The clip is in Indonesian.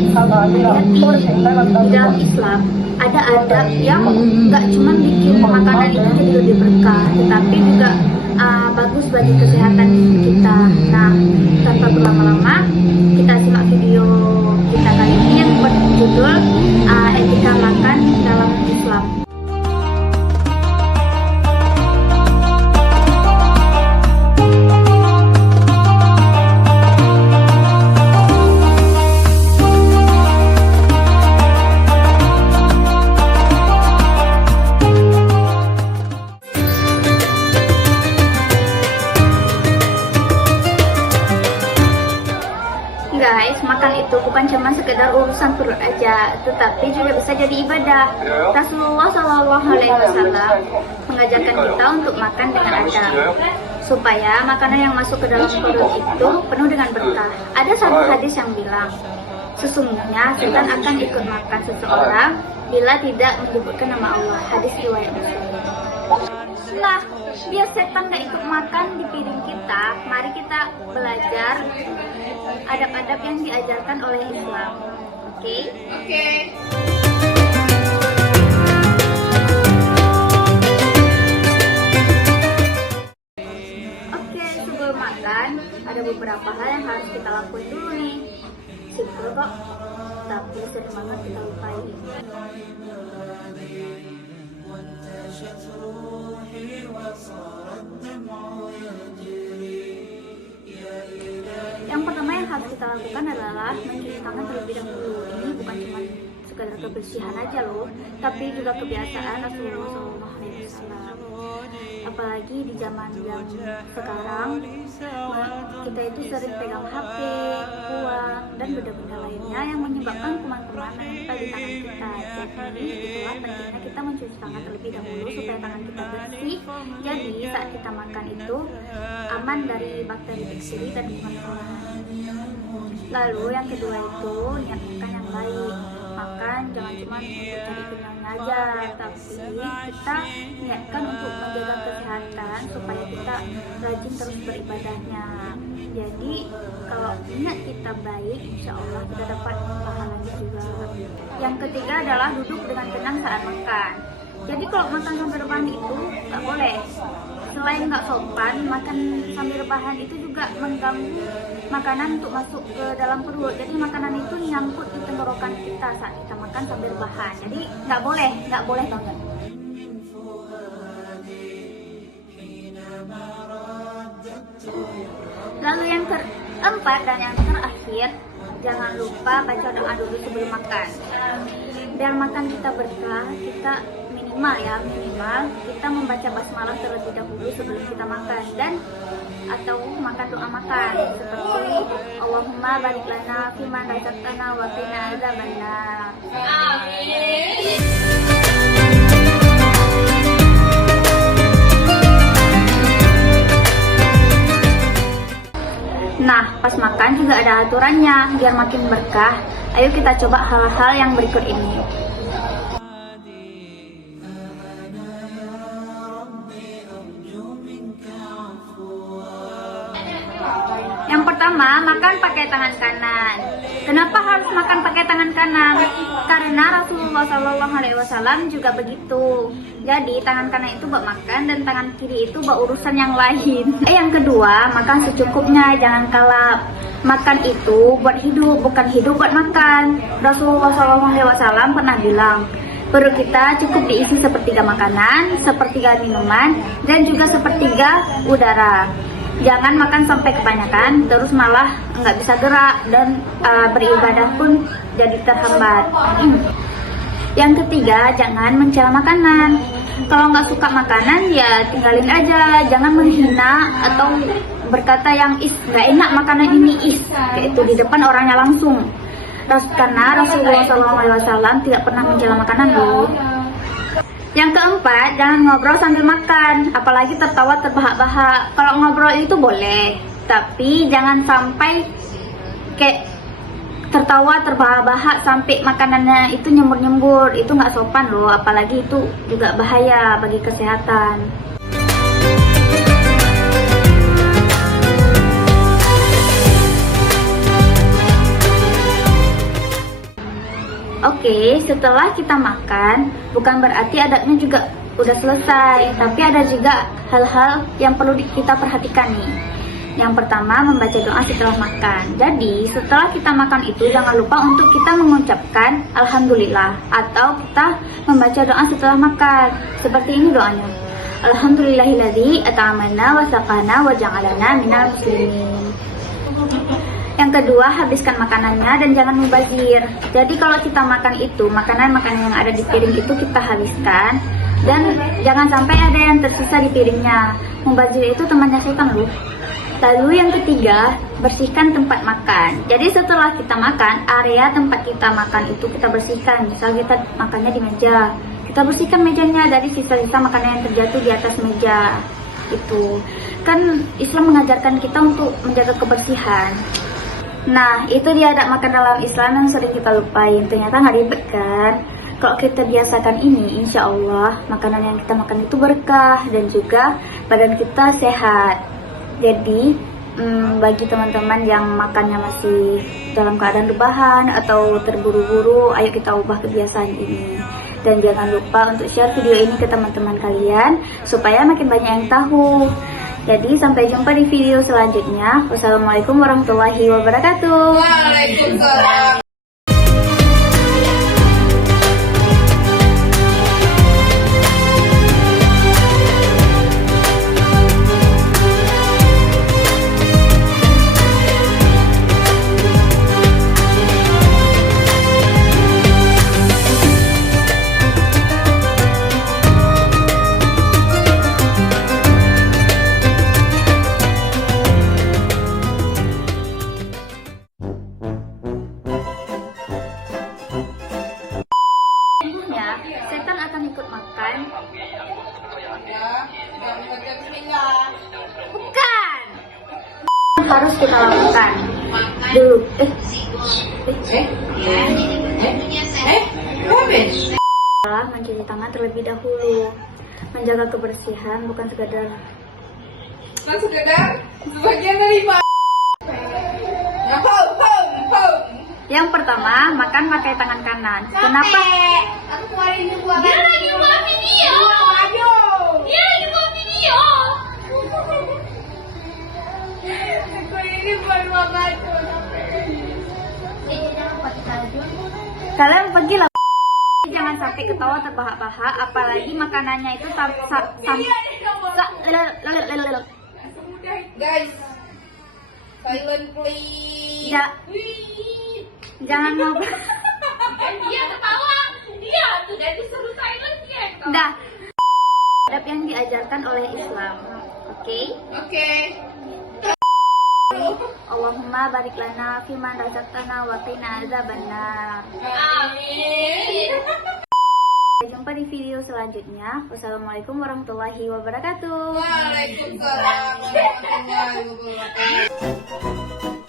hati-hati. Di dalam Islam ada adab yang nggak cuma bikin makanan itu jadi lebih berkah, tetapi juga bagus bagi kesehatan kita. Nah, tanpa berlama-lama, kita simak video kita kali ini yang berjudul etika makan dalam Islam. Guys, makan itu bukan cuma sekedar urusan perut aja, tetapi juga bisa jadi ibadah. Rasulullah SAW mengajarkan kita untuk makan dengan adab, supaya makanan yang masuk ke dalam perut itu penuh dengan berkah. Ada satu hadis yang bilang, sesungguhnya setan akan ikut makan seseorang bila tidak menyebutkan nama Allah. Hadis riwayat Muslim. Nah, biar setan gak ikut makan di piring kita, mari kita belajar adab-adab yang diajarkan oleh Islam. Oke? Oke, sebelum makan, ada beberapa hal yang harus kita lakuin dulu nih. Simpel kok, tapi sering banget kita lupain. Yang pertama yang harus kita lakukan adalah mencuci tangan terlebih dahulu. Ini bukan cuma sekedar kebersihan aja loh, tapi juga kebiasaan Rasulullah SAW. Apalagi di zaman yang sekarang, kita itu sering pegang HP, uang, dan benda-benda lainnya yang menyebabkan kuman-kuman menempel di tangan kita. Jadi itulah pentingnya kita mencuci tangan terlebih dahulu supaya tangan kita bersih. Jadi saat kita makan itu aman dari bakteri, bakteri dan kuman-kuman. Lalu yang kedua itu niat makan yang baik. Makan jangan cuma untuk cari kenyangnya aja, tapi kita niatkan untuk menjaga kesehatan supaya kita rajin terus beribadahnya. Jadi kalau niat kita baik, insya Allah kita dapat pahalanya juga. Yang ketiga adalah duduk dengan tenang saat makan. Jadi kalau makan sambil rebahan itu nggak boleh. Selain nggak sopan, makan sambil rebahan itu juga mengganggu makanan untuk masuk ke dalam perut. Jadi makanan itu nyangkut di tenggorokan kita saat kita makan sambil rebahan. Jadi nggak boleh banget. Lalu yang keempat dan yang terakhir, jangan lupa baca doa dulu sebelum makan. Biar makan kita berkah, kita minimal kita membaca basmalah terlebih dahulu sebelum kita makan, dan atau makan doa makan seperti Allahumma barik lana fiman razaqtana wa qina adzabannar. Amin. Nah, pas makan juga ada aturannya biar makin berkah. Ayo kita coba hal-hal yang berikut ini. Yang pertama, makan pakai tangan kanan. Kenapa harus makan pakai tangan kanan? Karena Rasulullah SAW juga begitu. Jadi tangan kanan itu buat makan dan tangan kiri itu buat urusan yang lain. Yang kedua, makan secukupnya, jangan kalap. Makan itu buat hidup, bukan hidup buat makan. Rasulullah SAW pernah bilang, perut kita cukup diisi sepertiga makanan, sepertiga minuman, dan juga sepertiga udara. Jangan makan sampai kebanyakan, terus malah nggak bisa gerak dan beribadah pun jadi terhambat. Yang ketiga, jangan mencela makanan. Kalau nggak suka makanan, ya tinggalin aja. Jangan menghina atau berkata yang nggak enak makanan ini kayak itu di depan orangnya langsung. Karena Rasulullah SAW tidak pernah mencela makanan loh. Yang keempat, jangan ngobrol sambil makan, apalagi tertawa terbahak-bahak. Kalau ngobrol itu boleh, tapi jangan sampai kayak tertawa terbahak-bahak sampai makanannya itu nyembur-nyembur. Itu nggak sopan loh, apalagi itu juga bahaya bagi kesehatan. Oke, setelah kita makan, bukan berarti adabnya juga udah selesai, tapi ada juga hal-hal yang perlu kita perhatikan nih. Yang pertama, membaca doa setelah makan. Jadi, setelah kita makan itu jangan lupa untuk kita mengucapkan Alhamdulillah, atau kita membaca doa setelah makan. Seperti ini doanya. Alhamdulillahilladzi at'amana wa saqana wa ja'alana minal muslimin. Yang kedua, habiskan makanannya dan jangan mubazir. Jadi kalau kita makan itu, makanan-makanan yang ada di piring itu kita habiskan. Dan jangan sampai ada yang tersisa di piringnya. Mubazir itu temannya setan loh. Lalu yang ketiga, bersihkan tempat makan. Jadi setelah kita makan, area tempat kita makan itu kita bersihkan. Misal kita makannya di meja, kita bersihkan mejanya dari sisa-sisa makanan yang terjatuh di atas meja. Itu kan Islam mengajarkan kita untuk menjaga kebersihan. Nah, itu dia adab makan dalam Islam yang sering kita lupain. Ternyata nggak ribet kan? Kalau kita biasakan ini, insya Allah makanan yang kita makan itu berkah dan juga badan kita sehat. Jadi, bagi teman-teman yang makannya masih dalam keadaan rebahan atau terburu-buru, ayo kita ubah kebiasaan ini. Dan jangan lupa untuk share video ini ke teman-teman kalian supaya makin banyak yang tahu. Jadi sampai jumpa di video selanjutnya. Wassalamualaikum warahmatullahi wabarakatuh. Waalaikumsalam. Setan akan ikut makan. Bukan. Harus kita lakukan dulu. Mencuci tangan terlebih dahulu. Menjaga kebersihan bukan sekadar Sebagian dari Yang pertama, makan pakai tangan kanan. Kenapa? Aku kemarin buat Dia lagi buat video. Dia lagi buat video. Aku ini baru makan. Kalian pergilah. Jangan sampai ketawa terbahak-bahak, apalagi makanannya itu Guys, silent please. Jangan ngobrol. Dia ketawa. Dia sudah disuruh silent dia. Dah. Adab yang diajarkan oleh Islam. Oke? Oke. Allahumma barik lana fiman razaqtana wa qina azabannar. Amin. Sampai jumpa di video selanjutnya. Wassalamualaikum warahmatullahi wabarakatuh. Waalaikumsalam warahmatullahi wabarakatuh.